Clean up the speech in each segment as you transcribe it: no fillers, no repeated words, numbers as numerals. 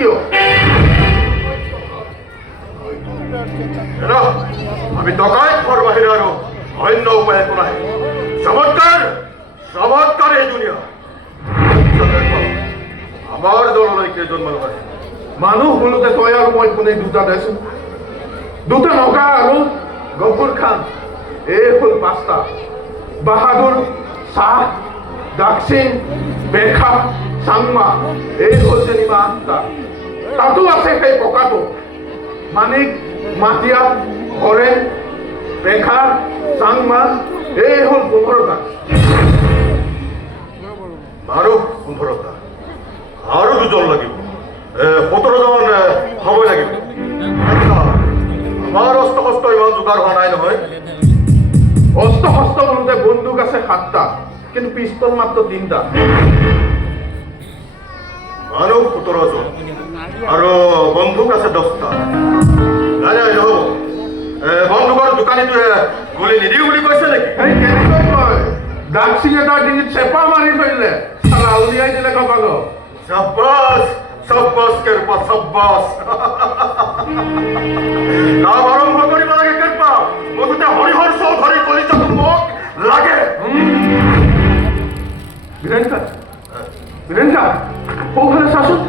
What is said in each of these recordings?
কিয় আমি টকায় ঘর বাহিরে আরো অন্য উপায় করাই চমৎকার চমৎকার এই দুনিয়া আমার দললৈকে জন্ম হয় মানুহ বোলোতে তই আৰু মই কোনে দুটা দেচোন দুটা নগা আৰু গফুৰ খান এই হ'ল পাঁচটা বাহাদুৰ চাহ দাকচিং বেখা চাংমা এই হ'ল যেনিবা আঠটা তাতো আছে সেই পকাটো মানিক মাটিয়া হৰেণ বেখা চাংমা এই হ'ল 15টা আৰু 15টা আৰু দুজন লাগিব 17জন হবই লাগিব আমাৰ অস্ত্ৰ শস্ত্ৰ ইমান যোগাৰ হোৱা নাই নহয় অস্ত্ৰ শস্ত্ৰ বোলোতে বন্দুক আছে 7টা কিন্তু পিস্তল মাত্ৰ 3টা মানুহ 17জন আৰু বন্দুক আছে 10টা নাই নাই নহ'ব বন্দুকৰ দোকানীটোৱে গুলি নিদিওঁ বুলি কৈছে নেকি এই কেনেকৈ কয় দাকচিং এটাৰ ডিঙিত চেপা মাৰি থৈলে চালা উলিয়াই দিলে কপালো शाबाश शाबाश कृपा शाबाश নাম আৰম্ভ কৰিব লাগে কৃপা মুঠতে হৰিহৰ চৌধুৰী কলিতাটো মোক লাগে বীৰেন্দ্ৰ সৌফালে চাচোন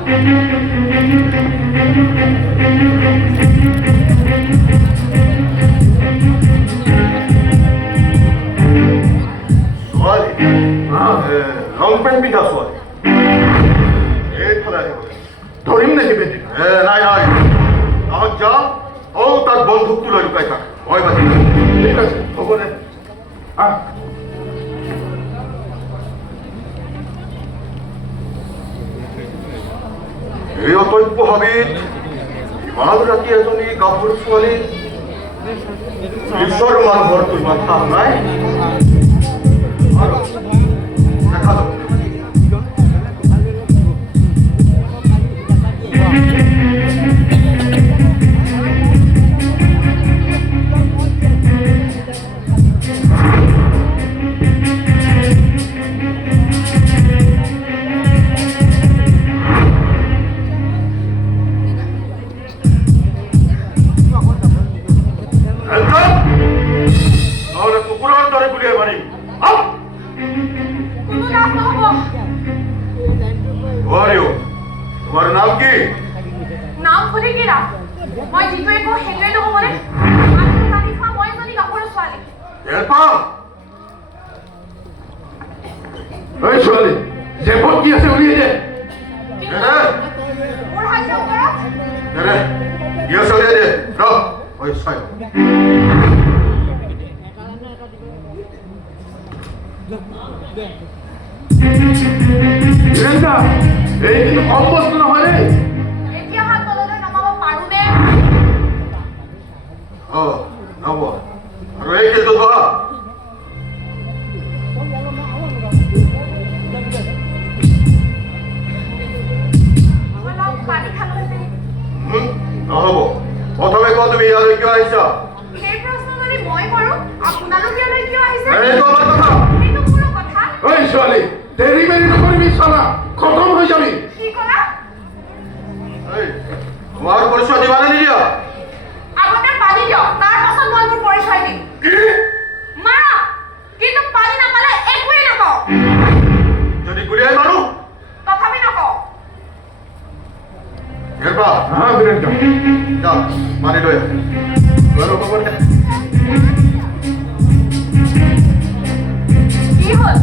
ছোৱালী লং পেণ্ট পিন্ধা ছোৱালী এইফালে আহিব ধৰিম নেকি বেটি নাই নাই তাহাত যা তাত বন্ধুকটো লৈ লুকাই থাক ভয় বাজি ঠিক আছে হ'ব দে আহ এই অতব্য হাবিত ইমান ৰাতি এজনী গাভৰু ছোৱালী ঈশ্বৰ মানুহৰটো ইমান সাহ নাই দেখা যাব কুকুৰৰ দৰে গুলিয়াই মাৰিম তোমাৰ নাম কি নাম বুলি কি নাম মই যিটোৱে কওঁ সেইটোৱে নহ'বনে মই এজনী গাভৰু ছোৱালী ঐ ছোৱালী জেপত কি আছে উলিয়াই দে মোৰ হাজিৰা ওপৰত কি আছে উলিয়াই দে চাই বীৰেন্দ্ৰ এই কিন্তু কম বস্তু নহয় দেই এতিয়া হাত তললৈ নমাব পাৰোঁনে হ'ব আৰু এই কিন্তু বহা অলপ পানী খাবলৈ নহ'ব প্ৰথমে কোৱা তুমি ইয়ালৈ কিয় আহিছা সেই প্ৰশ্ন যদি মই কৰোঁ আপোনালোক ইয়ালৈ কিয় আহিছে এইটো আমাৰ কথা সেইটো মোৰো কথা ঐ ছোৱালী দেৰি মেৰি নকৰিবি চালা খতম হৈ যাবি কি ক'লা তোমাৰ পৰিচয় দিবানে নিদিয়া আগতে পানী দিয়ক তাৰ পাছত মই মোৰ পৰিচয় দিম মাৰা কিন্তু পানী নাপালে একোৱেই নকওঁ যদি গুলিয়াই মাৰো তথাপি নকওঁ বীৰেন্দ্ৰ যা পানী লৈ খবৰ দে কি হ'ল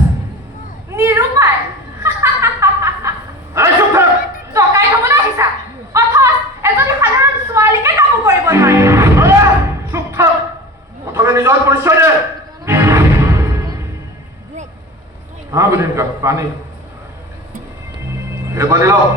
নিৰুপায় টকাই হ'বলৈ আহিছা অথচ এজনী সাধাৰণ ছোৱালীকে কাম কৰিব নোৱাৰে প্ৰথমে নিজৰ পৰিচয় দে বীৰেন্দ্ৰ পানী এই পানী লওঁ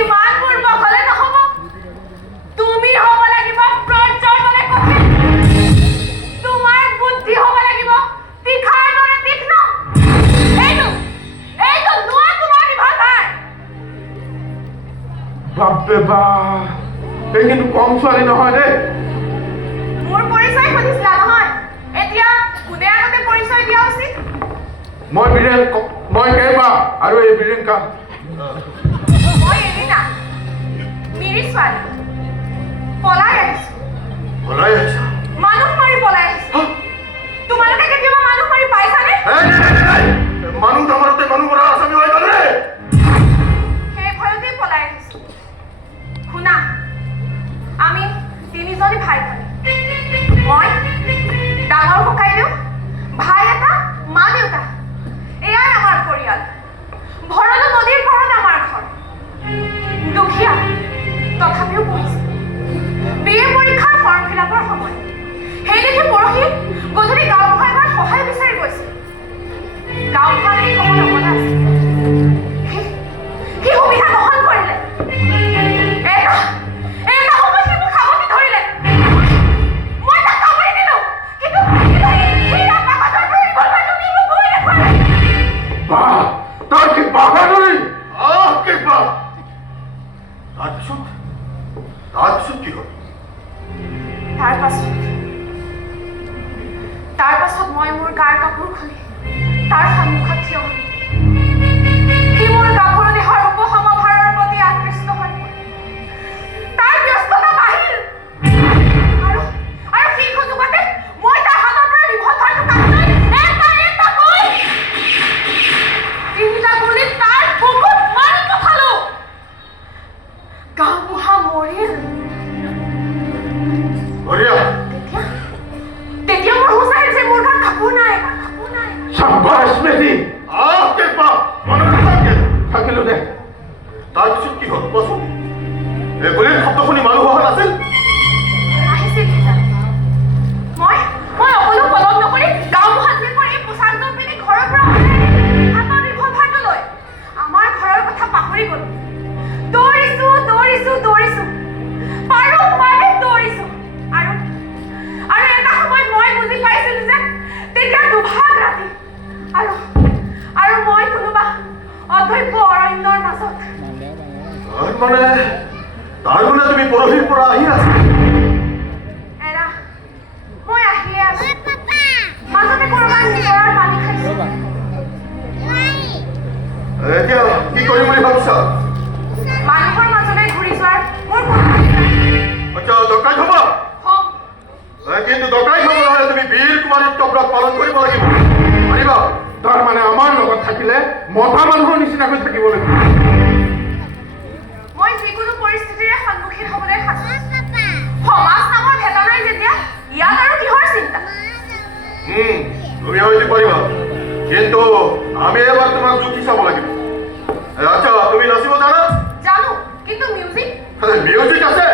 ইমান পূৰ্ব হ'লে নহ'ব তুমি হ'ব বাপৰে বাপ, এই কিন্তু কম ছোৱালী নহয় দেই। মোৰ পৰিচয় সুধিছিলা নহয়, এতিয়া কোনে আগতে পৰিচয় দিয়া উচিত? মই কেইবা আৰু এই বিৰিংকা। মই এদিনা মিৰি ছোৱালী পলাই আহিছো। পলাই আহিছা? মানুহ মাৰি পলাই আহিছো। তোমালোকে কেতিয়াবা মানুহ মাৰি পাইছানে? মানুহ কামতে মানুহ মৰা আসামি হৈ গ'ল ৰে। সেই ভয়তেই পলাই আহিছো। শুনা, আমি তিনিজনী ভাই ভনী। মই ডাঙৰ ককাইদেউ, ভাই এটা, মা দেউতা। এয়াই আমাৰ পৰিয়াল। ভৰলু নদীৰ পাৰত আমাৰ ঘৰ। দুখীয়া, তথাপিও পঢ়িছো। বিএ পৰীক্ষাৰ ফৰ্ম ফিলাপৰ সময়। সেই দেখি পৰহি গধূলি গাঁওবুঢ়াই এবাৰ সহায় বিচাৰি গৈছিল। গাঁওবুঢ়া সেই সময় অকলে আছিল। সি সুবিধা গ্ৰহণ কৰিলে। এটা সময় সি মোক সাৱটি ধৰিলে। মই তাক কামুৰি দিলো, কিন্তু সি তাৰ কাগজৰ পৰা ৰিভলভাৰটো নি মোক ভয় দেখুৱালে। বাহ, তাৰ কি বাহাদুৰি! তাৰপিছত কি হ'ল? তাৰ পাছত মই মোৰ গাৰ কাপোৰ খুলি তাৰ সন্মুখত থিয় হ'লো। সি মোৰ গাভৰু দেহৰ উপসমভাৰৰ প্ৰতি আকৃষ্ট হৈ পৰিল। তাৰ ব্যস্ততা বাঢ়িল আৰু সেই সুযোগতে মই তাৰ হাতৰ পৰা ৰিভলভাৰটো কাঢ়ি লৈ এটাকৈ তিনিটা গুলী তাৰ বুকুত মাৰি পঠালো। গাঁওবুঢ়া মৰিল। তেতিয়া মোৰ হুঁচ আহিল যে মোৰ গাত কাপোৰ নাই। চাব্বাছ বেটি, থাকিলো দে। তাৰপিছত কি হ'ল কোৱাচোন? এই গুলীৰ শব্দ শুনি মানুহ অহা নাছিল? আহিছিল কিজানি। মই অকলো পলম নকৰি গাঁওবুঢ়া জীয়েকৰ এই পোচাকযোৰ পিন্ধি ঘৰৰ পৰা ওলাই আহিলো, হাতত ৰিভলভাৰটো লৈ। আমাৰ ঘৰৰ কথা পাহৰি গলো। দৌৰিছো পাৰো মানে দৌৰিছো। আৰু এটা সময়ত মই বুজি পাইছিলো যে তেতিয়া দুভাগ ৰাতি আৰু মই কোনোবা অদৈব্য অৰণ্যৰ মাজত। তাৰ মানে তুমি পৰহিৰ পৰা আহি আছা? মই আহিয়ে আছো। মাজতে কৰবাত নিজৰাৰ পানী খাইছো। এতিয়া কি কৰিম বুলি ভাবিছা? মানুহৰ মাজলৈ ঘূৰি যোৱাৰ মোৰ কোনো নাই। আচ্ছা, ডকাইত হবা? কিন্তু ডকাইত হব নহলে তুমি বীৰ কুমাৰীত্বক পালন কৰিব লাগিব। পাৰিবা? তাৰ মানে আমাৰ লগত থাকিলে মতা মানুহৰ নিচিনাকৈ থাকিব লাগিব। মই যিকোনো পৰিস্থিতিৰে সন্মুখীন হবলৈ সাজু। সমাজ নামৰ ভেদনাই যেতিয়া, ইয়াত আৰু কিহৰ চিন্তা? তুমি হয়তো পাৰিবা, কিন্তু আমি এবাৰ তোমাক জুখি চাব লাগিব। আচ্ছা, তুমি নাচিব জানা? জানো, কিন্তু মিউজিক মিউজিক আছে?